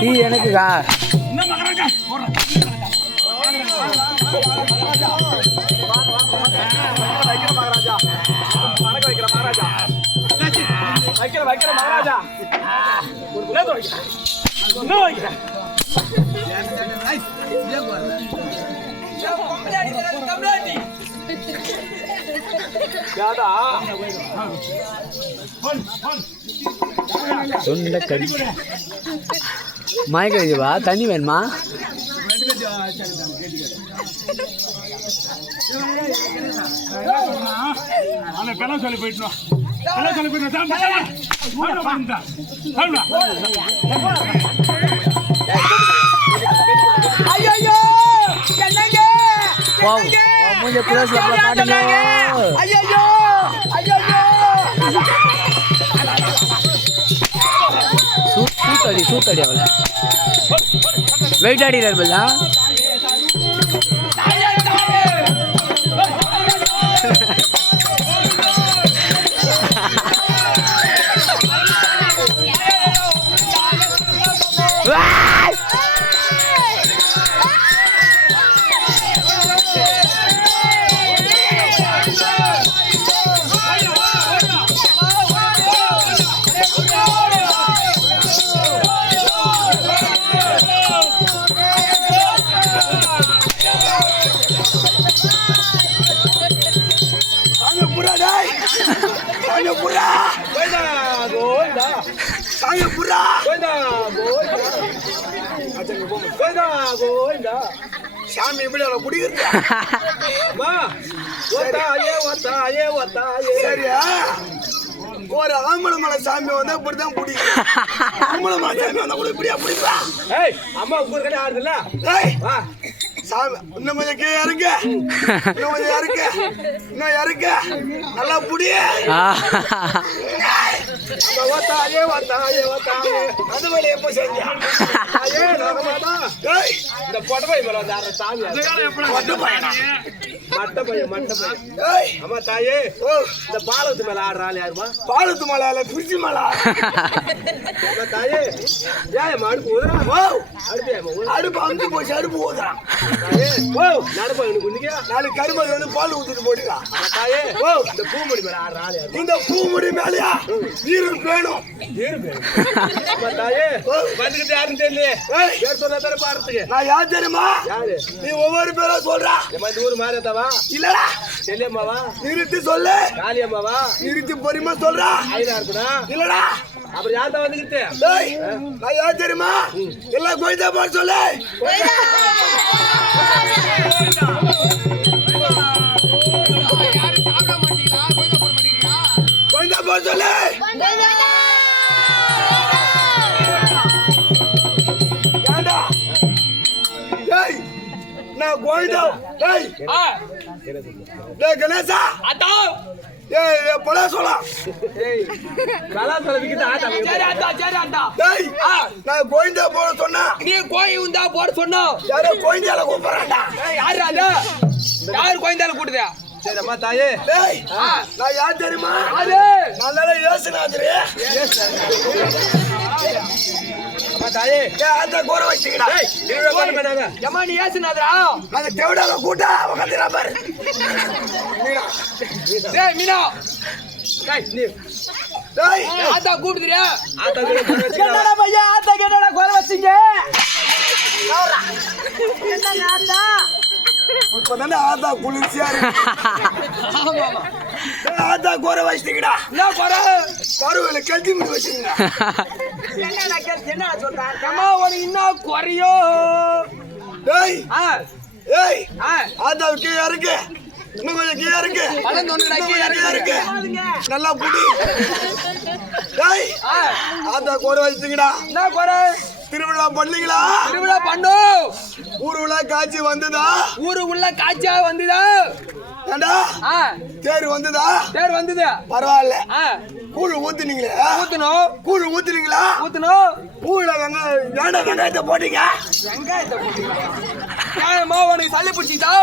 Tea எனக்குக்கா. தொண்டக்கடி மயக்க வைக்கவா? தண்ணி வேணுமா? சொல்லி போயிட்டு சூத்தடி அவளை வெயிட் ஆடிறார் பல்லா. சாமி எப்படி அவளை குடிக்கிறா? சரியா? ஒரு ஆம்பளை மலை சாமி வந்தா இப்படிதான் பிடிக்கும். ஆம்பளை மலை சாமி வந்தா கூட இப்படியா பிடிப்பா? அம்மா ஊருக்கு ஆடுதுல்ல சாமி இன்னும் கொஞ்சம் கீழே இறங்க, இன்னும் கொஞ்சம் இறங்க, இன்னும் இறங்க, நல்லா புடிய. அது வழி எப்போ செஞ்சா? இந்த பொட்ட பையன் மேல வந்து சாமி மட்ட பையன் அம்மா தாயே இந்த பாலத்து மேல ஆடுறாள் யாருமா? பாலத்து மலை இல்ல பிரிச்சு மலை. தாயே ஏன் அடுப்பு ஊதுறான்? அடுப்பு அஞ்சு போச்சு, அடுப்பு ஊதுறான். நாளைக்கு கருமதி வந்து பால் ஊத்திட்டு போட்டுக்கா. தாயே இந்த பூமுடி மேல ஆடுறாள் யாரு? இந்த பூமுடி மேலயா வீரன் வேணும். தாயே வந்துகிட்டு யாருன்னு தெரியலையே, பேர் சொன்னா தானே பாடுறதுக்கு. நான் யார் தெரியுமா? யாரு? நீ ஒவ்வொரு பேரா சொல்றா. இந்த ஊர் மாறியத்தாவா? இல்லடா செல்லியம்மாவா? நிறுத்தி சொல்லு. காளியம்மாவா? நிறுத்தி பொறுமா சொல்றா. ஐதா இருக்குதா? இல்லடா அப்புறம் யார்தான் வந்துகிட்டு? நான் யார் தெரியுமா? எல்லாம் கோயிந்தா போட சொல்லு. கோயிந்தா போட சொல்லு. நான் கோயிந்தா. கணேசா நான் கோயிந்தா போட சொன்னா நீ கோயிந்தா போட சொன்னோம். யாரோ கோயிந்தால கூப்பிடுறாண்டா. யாரு கோயிந்தால கூட்டுதா? சரி அம்மா தாயே நான் யார் தெரியுமா? நான் யோசனாதிரி. தாயே அந்த கோர வச்சுக்கடா. ஏமா நீ ஏசுனாதரா? அந்த தேவடால கூட்டா அவன் கத்துறா பாரு. டேய் மீனா, டேய் ஆத்தா கூப்பிடுறியா? ஆத்தா என்னடா பையா ஆத்தா கேட்டடா கோர வச்சீங்க? என்னங்க ஆத்தா? இப்பதானே ஆத்தா குளிர்ச்சியா இருக்கு. ஆத்தா கோர வச்சிட்டீங்கடா. என்ன கோர? கருவேல கல்தி முடி வச்சிருங்க. என்னடா கேட் என்ன சொல்றா? அம்மா ஒரு இன்னும் குறையோ. டேய் ஏய் ஆத்தா கீழ இருக்கு. இன்னும் கொஞ்சம் கீழ இருக்கு. பழம் தொண்டடா கீழ இருக்கு. நல்லா புடி. டேய் ஆத்தா கோர வச்சிட்டீங்கடா. என்ன கோர? திருவிழா பண்ணீங்களா? திருவிழா பண்ணு. ஊருல காட்சி வந்ததா? ஊரு உள்ள காட்சியா வந்ததா? ஏண்டா தேர் வந்ததா? தேர் வந்தது. பரவாயில்ல. கூழ் ஊத்துனீங்களே? ஊத்தணும். கூழ் ஊத்துனீங்களா? ஊத்தணும். கூழ்ல வெங்காயத்தை போட்டீங்க. வெங்காயத்தை போட்டீங்க? ஏமா உனக்கு சளி பிடிச்சிட்டா?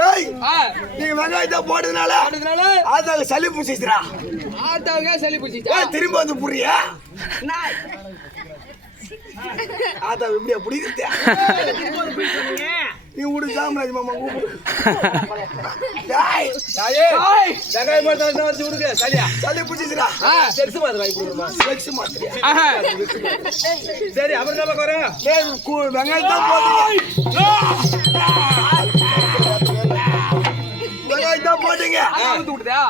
டேய் ஆ, நீங்க வெங்காயத்தை போட்டதுனால அதனால ஆத்தாங்க சளி பிடிச்சிச்சுடா. ஆட்டாவுங்க சளி பிடிச்சிச்சா? திரும்ப வந்து புரியா நான் ஆத்தா எப்படியா பிடிக்கிறதே நீ விடு சாம்ராஜ் மாமா கூப்பிடு. டேய் தாயே ஏய், வெங்காயம் மட்டும் வச்சு விடுங்க சரியா சளி பிடிச்சிச்சுடா. செக்ஸ் மாதிரி வாங்கி கொடுக்குறோமா செக்ஸ் மாத்திரியா ஆஹா. சரி அப்புறம் என்ன பார்க்கறோம் டேய் வெங்காயத்தை போடுங்க. வெங்காயத்தை போட்டீங்க. அதான் ஊத்து விட்டுதா?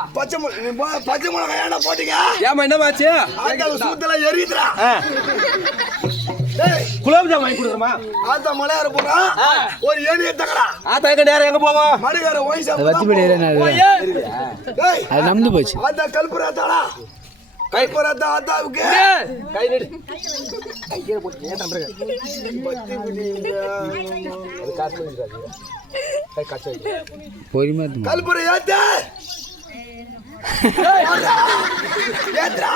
பச்சை மிளகாய் ஏன்டா போட்டீங்க? ஏமா என்னமாச்சு ஆத்தாங்க சூத்தெல்லாம் எரியுதுடா. டேய் குலாப் ஜாம் வாங்கி கொடுக்குறோமா ஆத்தா மலையார போறா ஒரு ஏணி எடுத்தங்கடா. ஆத்தா எங்க நேரம் எங்க போவோம் மடுகார ஒயின் ஷாப் ஓய்யே. டேய் அது நம்பி போச்சு. ஆத்தா கல்புராத்தாடா. கல்புராத்தா ஆத்தாவுக்கு ஏய், கை நெடு பொறுமையா கல்புரை ஏத்த ஏத்ரா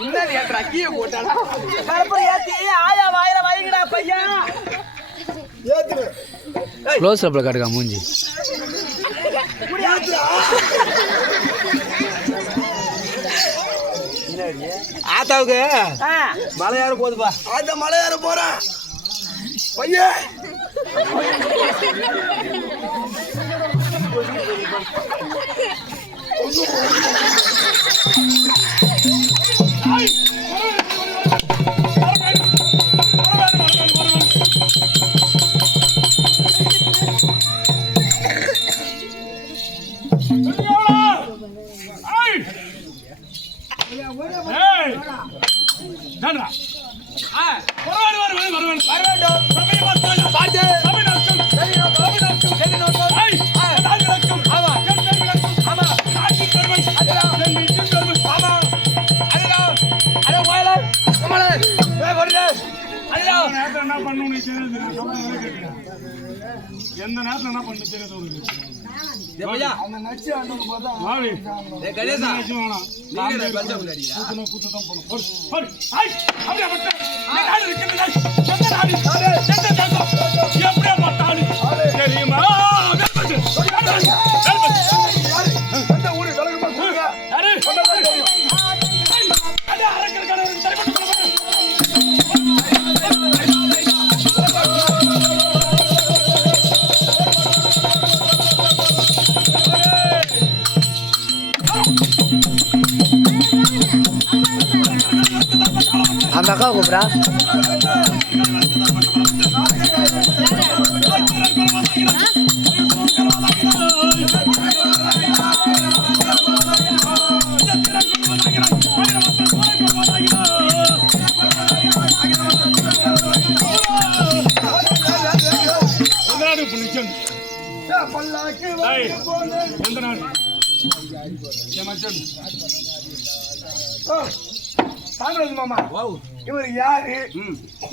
இன்னொரு ஏத்துறா, கீழே போட்டாடா. கருப்பை ஏத்தி, ஆயா வாயில வைங்கடா பையா. ஏத்துரு க்ளோஸ் அப்ல காட்டுக்கா மூஞ்சி. ஏத்ரா ஆத்தாவுக்கு ஆ, மலையாரம் போதுப்பா ஆத்தா மலையார போறா பையே ஆ. வரவேண்டும். பாட்டு. செவி நோக்கம். ஆ. ஆமா. ஆமா. அதுதான். ஆமா. அதுதான். அட வாயில. கமல. ஏய் வருடா. அதுதான். என்ன பண்ணணும் நீ எந்த நேரத்துல என்ன பண்ணு தெரியாது உனக்கு ஏ பையா அந்த நச்சு அண்ணன் பார்த்தா மாவி ஏ கணேசா வேணாம் நீங்க பஞ்சா முன்னாடியா கூத்து தான் போகணும் போடு போடு ஐய் அப்படியே பட்ட இந்த நாடு இருக்குது எந்த நாடு எந்த தேசம் எப்படியே பார்த்தாலும் தெரியுமா எந்த ஊரு விலகுமா சொல்லுங்க. யாரு அட அரக்கர் கடவுள் தரப்பட்டு அந்த அக்கா கூப்பிடா. நாடு புனிச்சன் பல்லாக்கு டேய் எந்த நாடு ஏமாச்சன் சாமிராஜ் மாமா வாவ் இவர் யாரு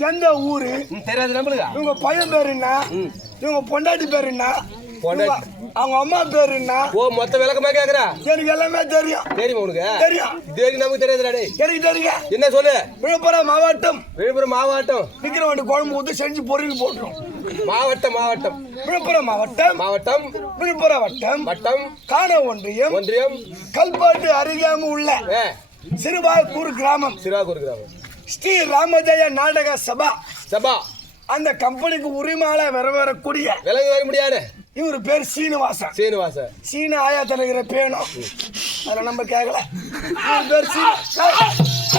எந்த ஊரு தெரியாது நம்மளுக்கு இவங்க பையன் பேரு என்ன இவங்க பொண்டாட்டி பேரு என்ன பொண்டாட்டி. அவங்க அம்மா பேரு என்ன ஓ மொத்த விளக்கமா கேக்குறா எனக்கு எல்லாமே தெரியும் தெரியுமா உனக்கு தெரியும் தேடி நமக்கு தெரியாதுடா டேய் எனக்கு தெரியும் என்ன சொல்லு விழுப்புரம் மாவட்டம் விழுப்புரம் மாவட்டம் விக்கிரவாண்டி குழம்பு ஊத்து செஞ்சு பொருள் போட்டுரும் மாவட்டம் விழுப்புரம் மாவட்டம் மாவட்டம் விழுப்புரம் வட்டம் வட்டம் காண ஒன்றியம் ஒன்றியம் கல்பாட்டு அருகாம உள்ள ஏ சிறுபாக்கூர் கிராமம் சிராகூர் கிராமம் ஸ்ரீ ராமஜெய நாடக சபா சபா அந்த கம்பெனிக்கு உரிமையாளர் வரக்கூடிய விலங்கு வர முடியாது இவர் பேர் சீனிவாசன் சீனிவாச சீன ஆயா தலைகிற பேணும் அதை நம்ம கேட்கல இவர் பேர் சீன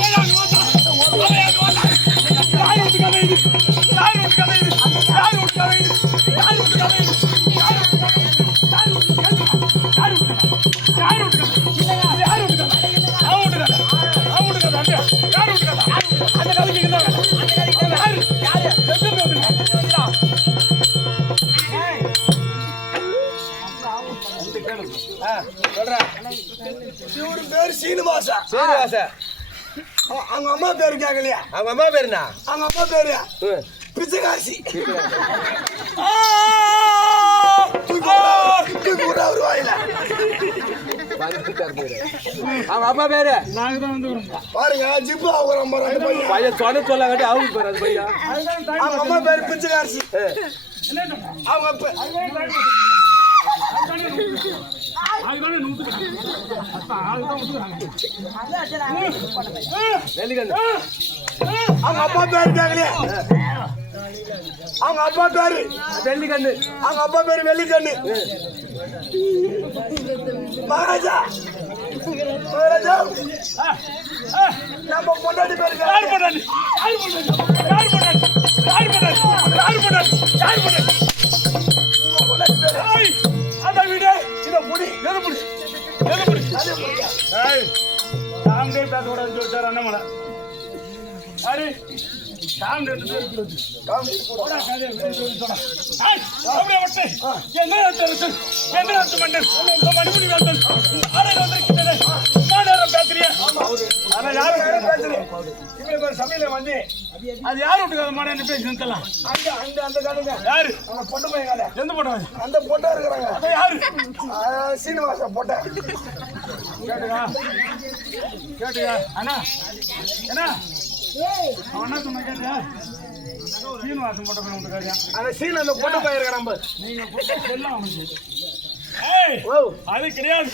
சொல்றா இவர் பேர் சீனிவாசன் சீனிவாச அவங்க அம்மா பேரு கேட்கலையா அவங்க அம்மா பேரு என்ன அவங்க அம்மா பேரு பிச்சைகாசி ஒரு வாயில அவங்க அம்மா பேரு நாங்க தான் வந்து பாருங்க ஜிப்பு ஆகுறோம் பாருங்க பையன் பையன் சொன்ன கட்டி அவங்க பேரு அது பையன் அவங்க அம்மா பேரு பிச்சைகாசி அவங்க வெள்ளிக்கண்ணு அவங்க அப்பா பேரு கேட்கலையே. அவங்க அப்பா பேரு வெள்ளிக்கண்ணு அவங்க அப்பா பேரு வெள்ளிக்கண்ணு. மகாராஜா மகாராஜா நம்ம பொண்டாட்டி பேரு யார் பண்ணாரு யார் பண்ணாரு யார் பண்ணாரு யார் பண்ணாரு யார் பண்ணாரு யார் பண்ணாரு உங்க பொண்டாட்டி பேரு ஏய் அந்த வீடு இத புடி எது புடி எது புடி ஏய் சாம்டே பேச கூடாதுன்னு சொல்லிட்டாரு அண்ணாமலை யாரு சாம்டே காமி போடா காதே வெளிய சொல்லிட்டா ஏய் அப்படியே வட்டே என்ன அர்த்தம் என்ன அர்த்தம் பண்ணு இந்த மணிமுடி வேந்தன் ஆளே வந்திருக்கிறது மாடரம் பேசுறியா அத யாரு பேசுறேன். இவங்க சமையல வந்து அது யார் விட்டுக்காத மாடன்னு பேசி நிறுத்தலாம் அங்க அங்க அந்த கடைங்க யாரு அவங்க பொண்ணு பையன் எந்த போட்டாங்க அந்த பொட்டா இருக்கிறாங்க. அத யாரு சீனிவாச பொட்டை. கேட்டுக்கா கேட்டுக்கா அண்ணா என்ன அவன் என்ன சொன்ன கேட்டியா சீனிவாசன் போட்ட போய் உங்க காரியா அந்த சீன் அந்த பொண்ணு பையன் இருக்கிறான் பாரு. நீங்க எல்லாம் அவனுக்கு ஏய் அது கிடையாது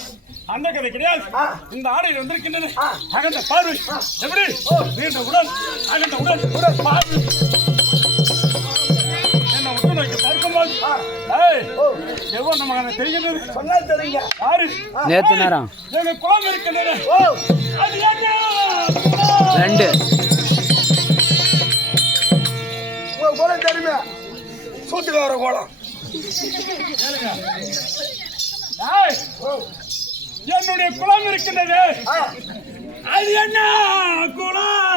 அந்த கதை கிடையாது இந்த ஆடையில் வந்திருக்கின்றது அகண்ட பார்வை எப்படி நீண்ட உடல் அகண்ட உடல் பார்வை என்ன உற்று நோக்கி பார்க்கும்போது ஏய் எவ்வளவு நமக்கு தெரிகின்றது சொன்னா தெரியுங்க. யாரு நேத்து நேரம் எங்க குளம் இருக்கின்றது அது என்ன 2 உங்க கோலம் தெரியுமே சூட்டுக்கு வர கோலம். ஏய் என்னுடைய குளம் இருக்கின்றது அது என்ன குளம்